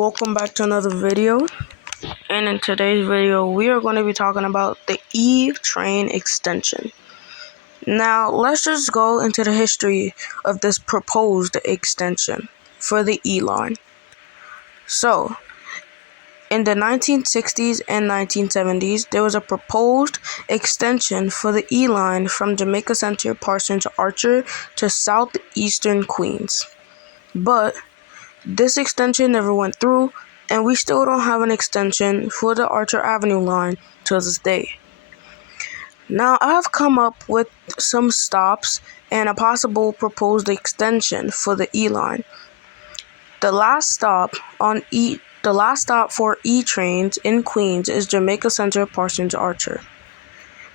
Welcome back to another video, and in today's video we are going to be talking about the E-Train extension. Now let's just go into the history of this proposed extension for the E-Line. So in the 1960s and 1970s there was a proposed extension for the E-Line from Jamaica Center, Parsons Archer to southeastern Queens, but this extension never went through, and we still don't have an extension for the Archer Avenue line to this day. Now, I've come up with some stops and a possible proposed extension for the E-Line. The last stop for E-Trains in Queens is Jamaica Center, Parsons Archer.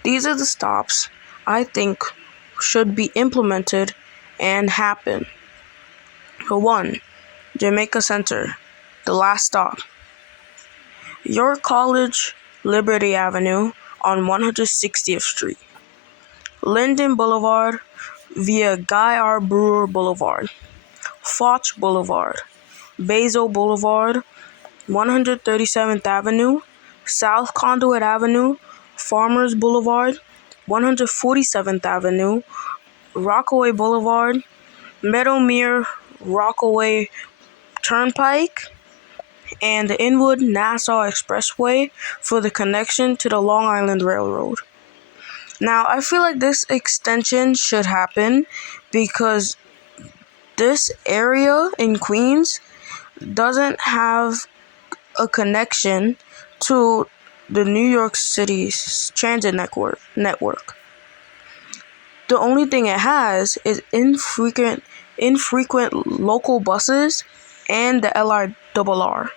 These are the stops I think should be implemented and happen. For one, Jamaica Center, the last stop. York College, Liberty Avenue on 160th Street. Linden Boulevard via Guy R. Brewer Boulevard. Foch Boulevard. Basil Boulevard, 137th Avenue. South Conduit Avenue. Farmers Boulevard, 147th Avenue. Rockaway Boulevard. Meadowmere Rockaway Turnpike, and the Inwood-Nassau Expressway for the connection to the Long Island Railroad. Now, I feel like this extension should happen because this area in Queens doesn't have a connection to the New York City's transit network. The only thing it has is infrequent local buses and the LIRRR.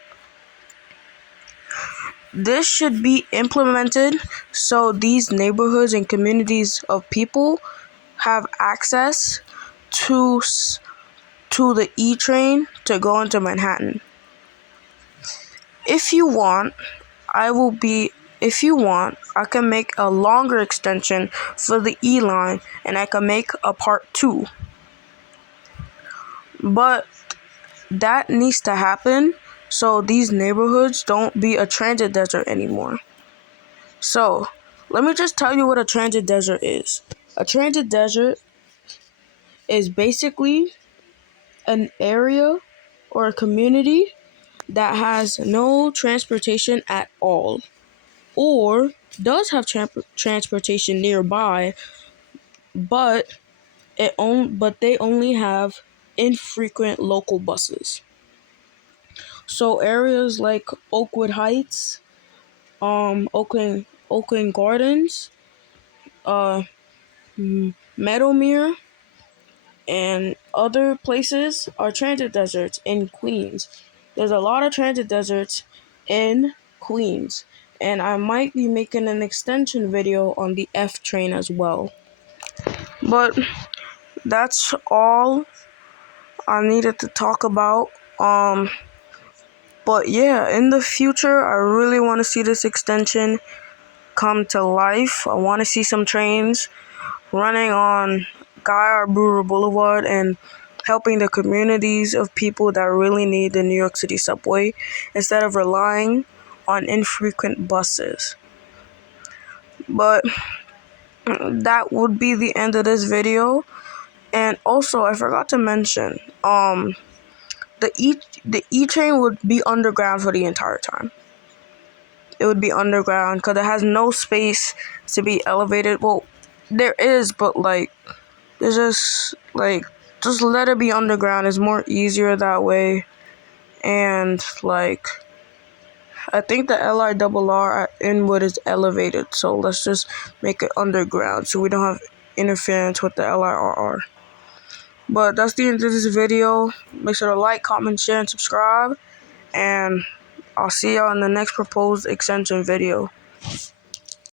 This should be implemented so these neighborhoods and communities of people have access to the E-Train to go into Manhattan. If you want, I can make a longer extension for the E-Line, and I can make a part 2. But that needs to happen so these neighborhoods don't be a transit desert anymore. So, let me just tell you what a transit desert is. A transit desert is basically an area or a community that has no transportation at all, or does have transportation nearby, but they only have infrequent local buses. So areas like Oakwood Heights, Oakland Gardens, Meadowmere, and other places are transit deserts in Queens. There's a lot of transit deserts in Queens, and I might be making an extension video on the F train as well. But that's all I needed to talk about. But yeah, in the future, I really want to see this extension come to life. I want to see some trains running on Guy R. Brewer Boulevard and helping the communities of people that really need the New York City subway instead of relying on infrequent buses. But that would be the end of this video. And also, I forgot to mention, the E-Train would be underground for the entire time. It would be underground because it has no space to be elevated. Well, there is, but it's just let it be underground. It's more easier that way. And I think the LIRRR at Inwood is elevated, so let's just make it underground so we don't have interference with the LIRRR. But that's the end of this video. Make sure to like, comment, share, and subscribe. And I'll see y'all in the next proposed extension video.